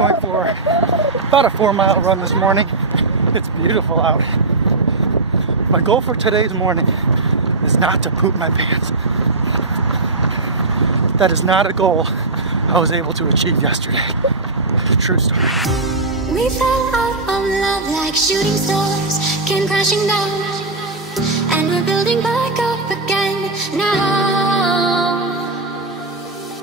Going for about a 4-mile run this morning. It's beautiful out. My goal for today's morning is not to poop my pants. That is not a goal I was able to achieve yesterday. True story. We fell out of love like shooting stars, came crashing down, and we're building back up again now.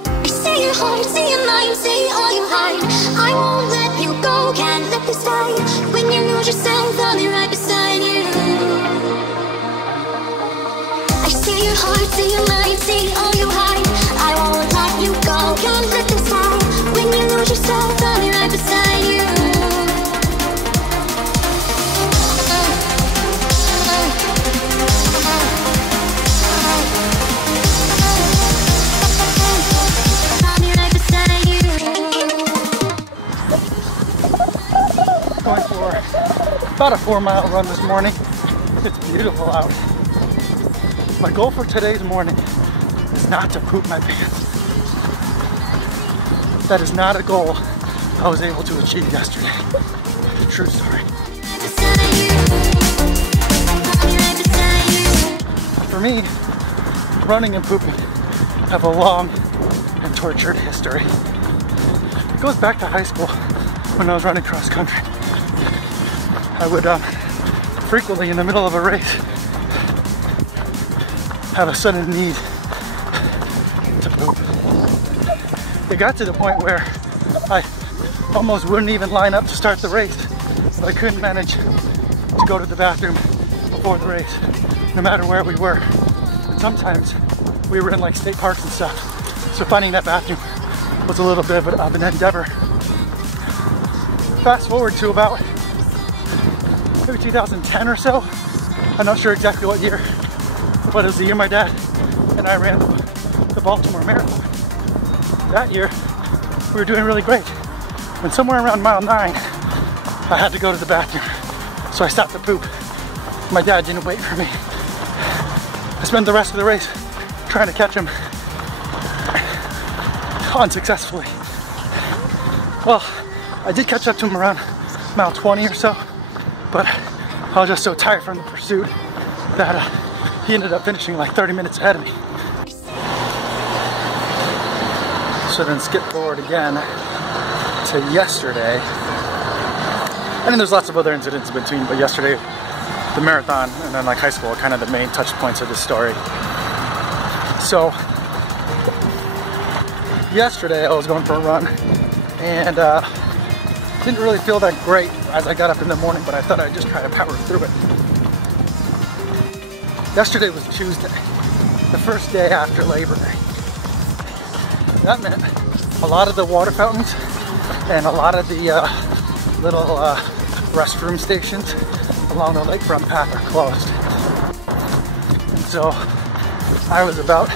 I see your heart, see your mind, see all you hide. I won't let you go, can't let this die. When you lose yourself, I'll be right beside you. I see your heart, see your mind, see all you hide. I won't let you go, can't let this die. When you lose yourself, I'll be right beside you. Going for about a 4-mile run this morning. It's beautiful out. My goal for today's morning is not to poop my pants. That is not a goal I was able to achieve yesterday. True story. For me, running and pooping have a long and tortured history. It goes back to high school when I was running cross country. I would frequently in the middle of a race have a sudden need to poop. It got to the point where I almost wouldn't even line up to start the race if I couldn't manage to go to the bathroom before the race, no matter where we were. And sometimes we were in like state parks and stuff, so finding that bathroom was a little bit of an endeavor. Fast forward to about maybe 2010 or so. I'm not sure exactly what year, but it was the year my dad and I ran the Baltimore Marathon. That year, we were doing really great. When somewhere around mile 9, I had to go to the bathroom. So I stopped to poop. My dad didn't wait for me. I spent the rest of the race trying to catch him unsuccessfully. Well, I did catch up to him around mile 20 or so, but I was just so tired from the pursuit that he ended up finishing like 30 minutes ahead of me. So then skip forward again to yesterday. I mean, there's lots of other incidents in between, but yesterday, the marathon and then like high school are kind of the main touch points of this story. So yesterday I was going for a run and didn't really feel that great as I got up in the morning, but I thought I'd just try to power through it. Yesterday was Tuesday, the first day after Labor Day. That meant a lot of the water fountains and a lot of the little restroom stations along the lakefront path are closed. And so I was about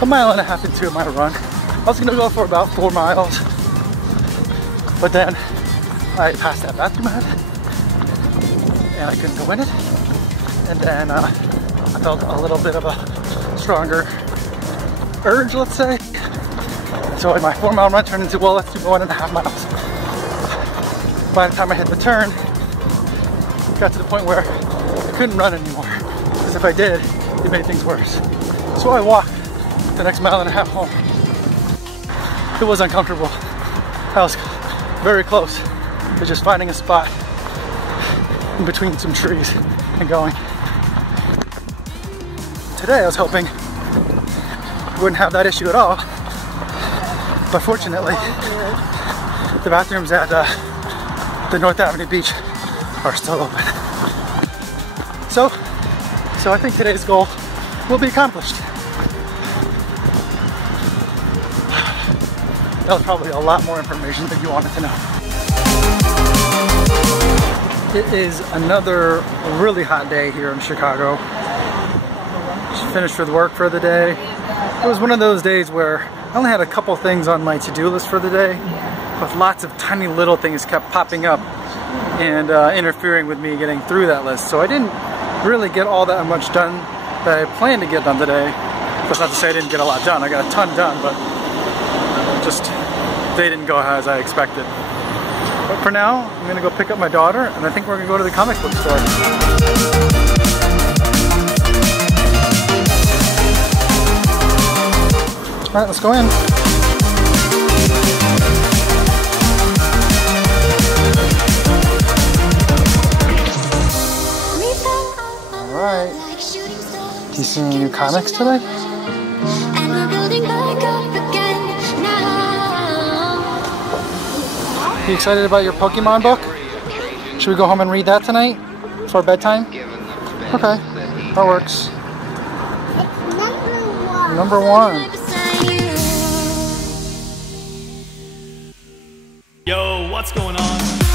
1.5 miles into my run. I was gonna go for about 4 miles, but then I passed that bathroom head and I couldn't go in it. And then I felt a little bit of a stronger urge, let's say. So my 4-mile run turned into, well, let's do 1.5 miles. By the time I hit the turn, it got to the point where I couldn't run anymore, because if I did, it made things worse. So I walked the next 1.5 miles home. It was uncomfortable. I was very close to just finding a spot in between some trees and going. Today I was hoping I wouldn't have that issue at all, but fortunately the bathrooms at the North Avenue Beach are still open. So I think today's goal will be accomplished. That was probably a lot more information than you wanted to know. It is another really hot day here in Chicago. Just finished with work for the day. It was one of those days where I only had a couple things on my to-do list for the day, but lots of tiny little things kept popping up and interfering with me getting through that list. So I didn't really get all that much done that I planned to get done today. That's not to say I didn't get a lot done. I got a ton done, but just they didn't go as I expected. But for now, I'm gonna go pick up my daughter, and I think we're gonna go to the comic book store. All right, let's go in. All right. Do you see any new comics today? And we're building back up again now. You excited about your Pokemon book? Should we go home and read that tonight for bedtime? Okay, that works. Number one. Yo, what's going on?